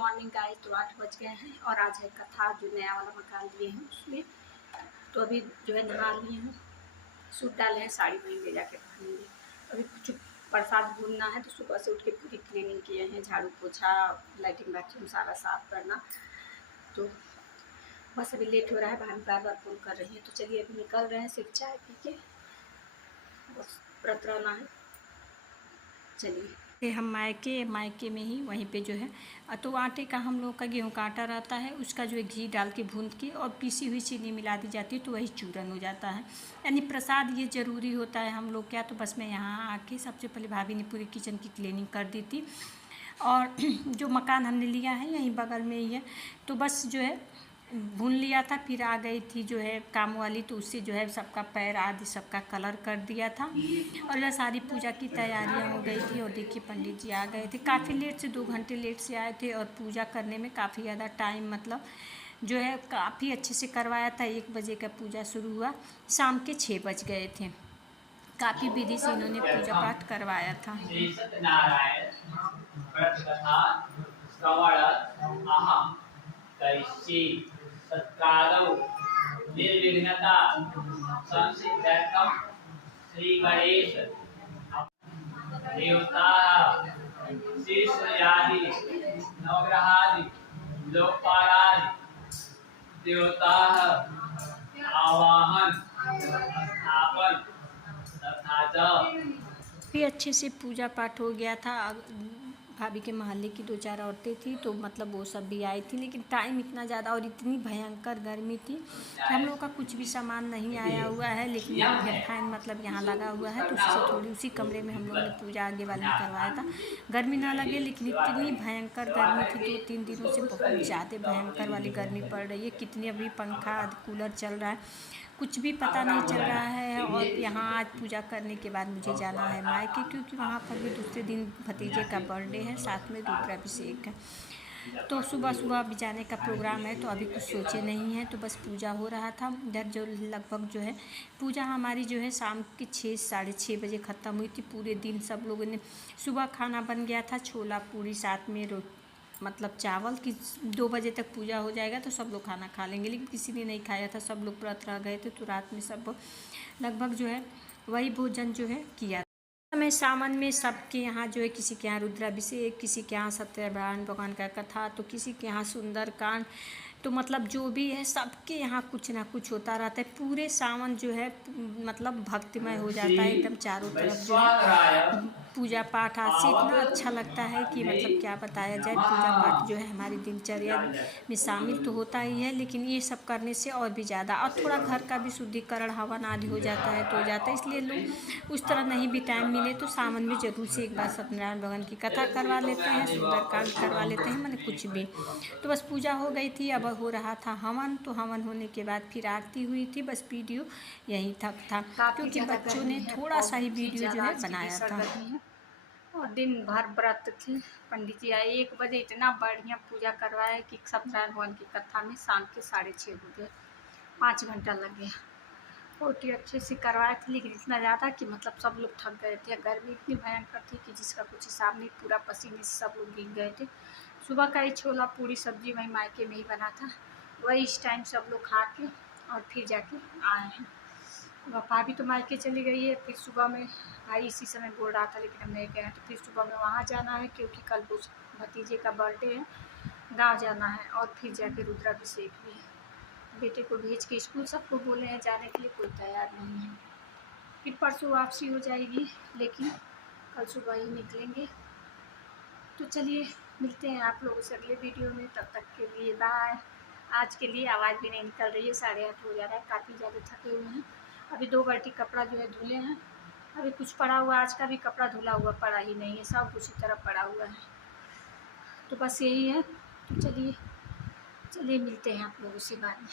Morning guys. तो 8 बज गए हैं और आज है कथा जो नया वाला मकान लिए हैं उसमें। तो अभी जो है नहा लिए हैं, सूट डाले हैं, साड़ी वहीं ले जाके पहनेंगे। अभी कुछ प्रसाद भूनना है तो सुबह से उठ के पूरी क्लीनिंग किए हैं, झाड़ू पोछा, लैट्रिन बाथरूम सारा साफ करना। तो बस अभी लेट हो रहा है, भाभी बार बार फ़ोन कर रही है। तो चलिए अभी निकल रहे हैं, सिर्फ चाय पी के बस व्रत रहना है। चलिए हम मायके में ही वहीं पे जो है तो आटे का हम लोग का गेहूं का आटा रहता है, उसका जो है घी डाल के भून के और पीसी हुई चीनी मिला दी जाती है तो वही चूरन हो जाता है। यानी प्रसाद ये ज़रूरी होता है हम लोग क्या। तो बस मैं यहाँ आके सबसे पहले भाभी ने पूरी किचन की क्लीनिंग कर दी थी और जो मकान हमने लिया है यहीं बगल में ही है तो बस जो है भून लिया था। फिर आ गई थी जो है काम वाली तो उससे जो है सबका पैर आदि सबका कलर कर दिया था और सारी पूजा की तैयारियां हो गई थी। और देखिए पंडित जी आ गए थे काफ़ी लेट से, 2 घंटे लेट से आए थे और पूजा करने में काफ़ी ज़्यादा टाइम मतलब जो है काफ़ी अच्छे से करवाया था। 1 बजे का पूजा शुरू हुआ, शाम के 6 बज गए थे। काफ़ी विधि से इन्होंने पूजा पाठ करवाया था। निर्विघ्नता संसिद्ध्यर्थम श्री गणेश देवता शीर्षयादि नवग्रहादि लोकपालादि देवता आवाहन स्थापन तथा भी अच्छे से पूजा पाठ हो गया था। भाभी के मोहल्ले की 2-4 औरतें थी तो मतलब वो सब भी आई थी, लेकिन टाइम इतना ज़्यादा और इतनी भयंकर गर्मी थी कि हम लोगों का कुछ भी सामान नहीं आया हुआ है। लेकिन फैन मतलब यहाँ लगा हुआ है तो उससे थोड़ी उसी कमरे में हम लोगों ने पूजा आगे वाले में करवाया था। गर्मी ना लगे, लेकिन इतनी भयंकर गर्मी थी, 2-3 दिनों से बहुत ज़्यादा भयंकर वाली गर्मी पड़ रही है। कितनी अभी पंखा कूलर चल रहा है, कुछ भी पता नहीं चल रहा है। और यहाँ आज पूजा करने के बाद मुझे जाना है मायके, क्योंकि वहाँ पर भी दूसरे दिन भतीजे का बर्थडे है, साथ में रुद्राभिषेक है। तो सुबह सुबह भी जाने का प्रोग्राम है तो अभी कुछ सोचे नहीं है। तो बस पूजा हो रहा था इधर, जो लगभग जो है पूजा हमारी जो है शाम के 6-6:30 बजे ख़त्म हुई थी। पूरे दिन सब लोगों ने, सुबह खाना बन गया था छोला पूरी साथ में मतलब चावल की 2 बजे तक पूजा हो जाएगा तो सब लोग खाना खा लेंगे, लेकिन किसी ने नहीं खाया था, सब लोग व्रत रह गए थे। तो रात में सब लगभग जो है वही भोजन जो है किया। समय सावन में सबके यहाँ जो है, किसी के यहाँ रुद्राभिषेक, किसी के यहाँ सत्यनारायण भगवान का कथा, तो किसी के यहाँ सुंदरकांड, तो मतलब जो भी है सबके यहाँ कुछ ना कुछ होता रहता है। पूरे सावन जो है मतलब भक्तिमय हो जाता है एकदम, चारों तरफ जो है पूजा पाठ। आज से इतना अच्छा लगता है कि मतलब क्या बताया जाए। पूजा पाठ जो है हमारी दिनचर्या में शामिल तो होता ही है, लेकिन ये सब करने से और भी ज़्यादा, और थोड़ा घर का भी शुद्धिकरण हवन आदि हो जाता है तो हो जाता है। इसलिए लोग उस तरह नहीं भी टाइम मिले तो सावन में जरूर से एक बार सत्यनारायण भगवान की कथा करवा लेते हैं, सुंदरकांड करवा लेते हैं, मैंने कुछ भी। तो बस पूजा हो गई थी, अब हो रहा था हवन। तो हवन होने के बाद फिर आरती हुई थी। बस वीडियो यहीं तक था क्योंकि बच्चों ने थोड़ा सा ही वीडियो जो है बनाया था। और दिन भर व्रत थी। पंडित जी आए 1 बजे, इतना बढ़िया पूजा करवाया कि सत्यनारायण भगवान की कथा में शाम के 6:30 हो गए, 5 घंटा लग गया। बहुत ही अच्छे से करवाए थे, लेकिन इतना ज़्यादा कि मतलब सब लोग थक गए थे। गर्मी इतनी भयंकर थी कि जिसका कुछ हिसाब नहीं, पूरा पसीने से सब लोग भीग गए थे। सुबह का ही छोला पूरी सब्जी वहीं मायके में ही बना था, वही इस टाइम सब लोग खा के और फिर जाके आए हैं। भाभी तो मायके चली गई है। फिर सुबह में भाई इसी समय बोल रहा था, लेकिन हम नहीं गए हैं। तो फिर सुबह में वहाँ जाना है क्योंकि कल उस भतीजे का बर्थडे है, गांव जाना है और फिर जाके रुद्राभिषेक भी है। बेटे को भेज के स्कूल सबको बोले हैं जाने के लिए, कोई तैयार नहीं है। फिर परसों वापसी हो जाएगी, लेकिन कल सुबह ही निकलेंगे। तो चलिए मिलते हैं आप लोगों से अगले वीडियो में, तब तक के लिए बाय। आज के लिए आवाज़ भी नहीं निकल रही है, 8:30 हो जा रहा है, काफ़ी ज़्यादा थके हुए हैं। अभी 2 बाल्टी कपड़ा जो है धुले हैं, अभी कुछ पड़ा हुआ, आज का भी कपड़ा धुला हुआ पड़ा ही नहीं है, सब उसी तरह पड़ा हुआ है। तो बस यही है। तो चलिए मिलते हैं आप लोगों से बाद में।